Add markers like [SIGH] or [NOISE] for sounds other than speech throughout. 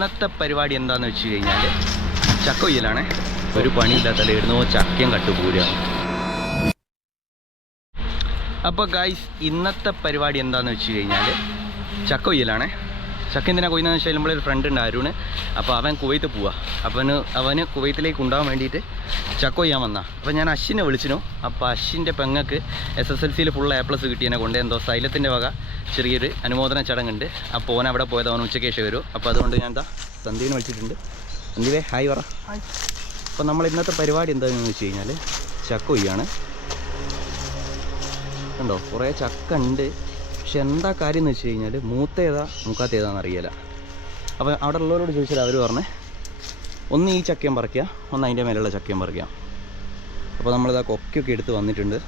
ഇന്നത്തെ പരിപാടി എന്താന്ന് വെച്ച് കഴിഞ്ഞാൽ ചക്ക കൊയ്യലാണേ. ഒരു പണിയില്ലാത്തല്ല ഇടുന്നോ. ചക്കയും കട്ടുപൂരാണ് അപ്പോൾ ഗായ്സ് ഇന്നത്തെ പരിപാടി എന്താന്ന് വെച്ച് കഴിഞ്ഞാൽ ചക്ക കൊയ്യലാണേ. ചക്ക എന്തിനാ കൊയ്യുന്നതെന്ന് വെച്ചാൽ നമ്മളൊരു ഫ്രണ്ട് ഉണ്ട് അരുണ്. അപ്പോൾ അവൻ കുവൈത്ത് പോവാ. അവന് അവന് കുവൈത്തിലേക്ക് ഉണ്ടാവാൻ വേണ്ടിയിട്ട് ചക്ക കൊയ്യാൻ വന്നാ. അപ്പോൾ ഞാൻ അശ്വിനെ വിളിച്ചിനു. അപ്പോൾ അശ്വിന്റെ പെങ്ങൾക്ക് എസ് എസ് എൽ സിയിൽ ഫുൾ എ പ്ലസ് കിട്ടിയതിനെ കൊണ്ട്. എന്തോ സൈലത്തിന്റെ വക ചെറിയൊരു അനുമോദന ചടങ്ങുണ്ട്. അപ്പോൾ ഓൻ അവിടെ പോയത്. അവൻ ഉച്ചയ്ക്ക് ശേഷം വരും. അപ്പോൾ അതുകൊണ്ട് ഞാൻ എന്താ സന്ദീപിനെ വിളിച്ചിട്ടുണ്ട്. സന്ദീപേ ഹായ് പറ. അപ്പോൾ നമ്മൾ ഇന്നത്തെ പരിപാടി എന്താണെന്ന് വെച്ച് കഴിഞ്ഞാൽ ചക്ക കൊയ്യാണ് കണ്ടോ? കുറേ ചക്ക ഉണ്ട്. പക്ഷെ എന്താ കാര്യം എന്ന് വെച്ച് കഴിഞ്ഞാൽ മൂത്ത ഏതാ മൂക്കാത്ത ഏതാന്ന് അറിയില്ല. അപ്പോൾ അവിടെ ഉള്ളവരോട് ചോദിച്ചാൽ അവർ പറഞ്ഞേ ഒന്ന് ഈ ചക്കയും പറിക്കുക ഒന്ന് അതിന്റെ മേലുള്ള ചക്കയും പറിക്കുക അപ്പോൾ നമ്മളിതാ കൊക്കൊക്കെ എടുത്ത് വന്നിട്ടുണ്ട്.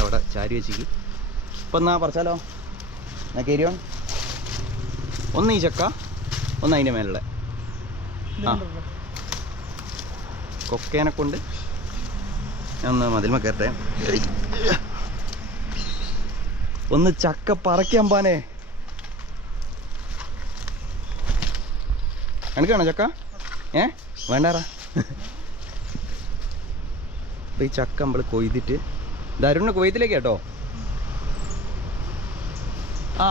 അവിടെ ചാരി വെച്ചിക്ക് അപ്പോൾ എന്നാ പറിച്ചാലോ? എന്നാ കയറിയോ ഒന്ന് ഈ ചക്ക ഒന്ന് അതിന്റെ മേലുള്ള. ആ. കൊക്കേനെ കൊണ്ട് ഞാൻ ഒന്ന് മതിൽമ കയറട്ടെ. ഒന്ന് ചക്ക പറക്കാൻ പാനേ. എനിക്കാണോ ചക്ക? ഏ? വേണ്ടാറാ അപ്പോൾ ഈ ചക്ക നമ്മൾ കൊയ്തിട്ട് ദരുണ് കൊയ്ത്തിലേക്ക് കേട്ടോ. ആ.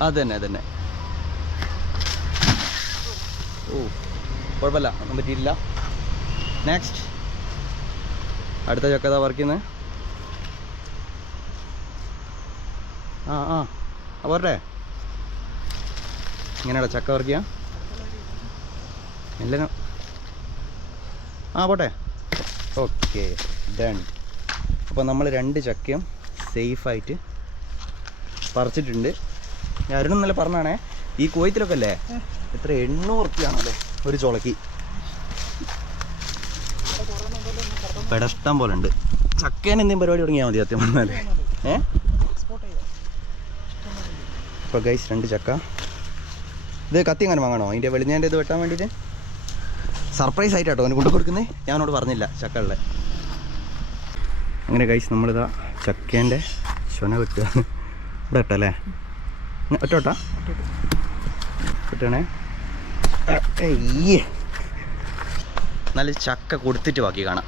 അതന്നെ അതന്നെ. ഓ കുഴപ്പമില്ല ഒന്നും നെക്സ്റ്റ് അടുത്ത ചക്ക ഏതാ ആ ആ. പോരട്ടെ. ഇങ്ങനെയാടാ ചക്ക പറിക്കുക എല്ലാം ആ പോട്ടെ. ഓക്കെ ഡൺ അപ്പോൾ നമ്മൾ രണ്ട് ചക്കയും സേഫായിട്ട് പറിച്ചിട്ടുണ്ട്. അരുൺ ഇന്നലെ പറഞ്ഞാണേ ഈ കോയത്തിലൊക്കെ അല്ലേ എത്ര എണ്ണൂറ് റുപ്യാണല്ലോ ഒരു ചുളക്കി. പെടഷ്ടം പോലെ ഉണ്ട് ചക്കേനെ എന്തെങ്കിലും പരിപാടി തുടങ്ങിയാൽ മതി സത്യം പറഞ്ഞാൽ ഏ? ഇപ്പോൾ ഗൈസ് രണ്ട് ചക്ക. ഇത് കത്തി അങ്ങനെ വാങ്ങണോ? അതിന്റെ വെളിഞ്ഞേന്റെ ഇത് വെട്ടാൻ വേണ്ടിയിട്ട്? സർപ്രൈസ് ആയിട്ടാട്ടോ അവന് കൊണ്ടു കൊടുക്കുന്നത് ഞാനോട് പറഞ്ഞില്ല ചക്കകളുടെ അങ്ങനെ ഗൈസ് നമ്മളിതാ ചക്കേന്റെ ശൊന വെട്ടുക. ഇവിടെ ഇട്ടല്ലേ ഒറ്റ ഒട്ടാ കിട്ടണേ നല്ല ചക്ക കൊടുത്തിട്ട് ബാക്കി കാണാം.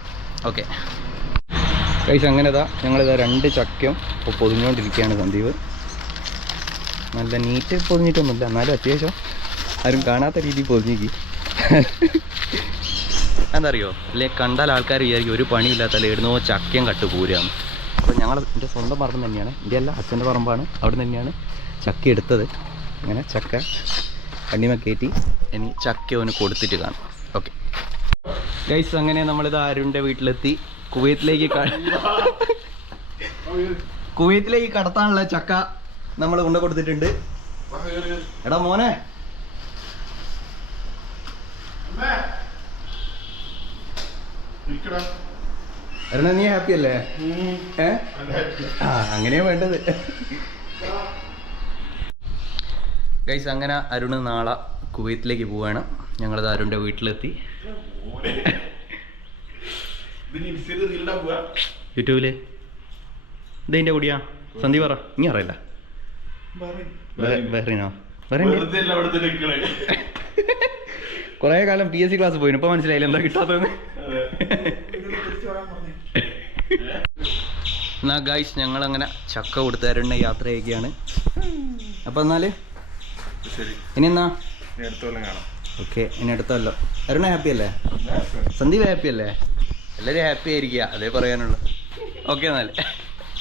ഓക്കെ. കൈസ് അങ്ങനെ ഇതാ ഞങ്ങളിതാ രണ്ട് ചക്കയും ഇപ്പോൾ പൊതിഞ്ഞുകൊണ്ടിരിക്കുകയാണ് സന്ദീപ്. നല്ല നീറ്റ് പൊതിഞ്ഞിട്ടൊന്നുമില്ല. എന്നാലും അത്യാവശ്യം ആരും കാണാത്ത രീതിയിൽ പൊതിഞ്ഞിക്കി എന്താറിയോ അല്ലെ കണ്ടാൽ ആൾക്കാർ വിചാരിക്കും ഒരു പണിയില്ലാത്ത ഇടുന്നോ ചക്കയും കട്ട് പൂരാന്ന് അപ്പോൾ ഞങ്ങൾ എന്റെ സ്വന്തം പറമ്പ് തന്നെയാണ്. എന്റെ അല്ല അച്ഛന്റെ പറമ്പാണ്. അവിടെ തന്നെയാണ് ചക്ക എടുത്തത്. അങ്ങനെ ചക്ക കണ്ണിമ കയറ്റി ഇനി ചക്ക അവന് കൊടുത്തിട്ട് കാണും. ഓക്കെ. ഗൈസ് അങ്ങനെ നമ്മളിത് അരുണിന്റെ വീട്ടിലെത്തി. കുവൈത്തിലേക്ക് [LAUGHS] കുവൈത്തിലേക്ക് കടത്താനുള്ള ചക്ക നമ്മൾ കൊണ്ടു കൊടുത്തിട്ടുണ്ട്. എടാ മോനെ. അരുണ നീ ഹാപ്പി അല്ലേ? ഏ? ആ അങ്ങനെയാ വേണ്ടത്. ഗൈസ് അങ്ങനെ അരുണ് നാളെ കുവൈത്തിലേക്ക് പോവാണ്. ഞങ്ങളത് അരുണിന്റെ വീട്ടിലെത്തി. യൂട്യൂബിൽ. ഇതിന്റെ കൂടിയാ. സന്ദീപ് പറ. ഇനി അറിയില്ല. ബഹ്റൈനോ കുറേ കാലം പി എസ് സി ക്ലാസ് പോയിന്. ഇപ്പൊ മനസ്സിലായില്ല എന്താ കിട്ടാത്തതെന്ന്? എന്നാ ഗൈസ് ഞങ്ങൾ അങ്ങനെ ചക്ക യാത്ര ചെയ്യുകയാണ്. അപ്പൊ എന്നാൽ? ഇനി എന്നാ? ഓക്കെ ഇനി അടുത്തല്ലോ അരുണ ഹാപ്പി അല്ലേ? സന്ദീപ് ഹാപ്പി അല്ലേ? എല്ലാരും ഹാപ്പി ആയിരിക്കുക അതേ പറയാനുള്ളൂ. ഓക്കെ എന്നാൽ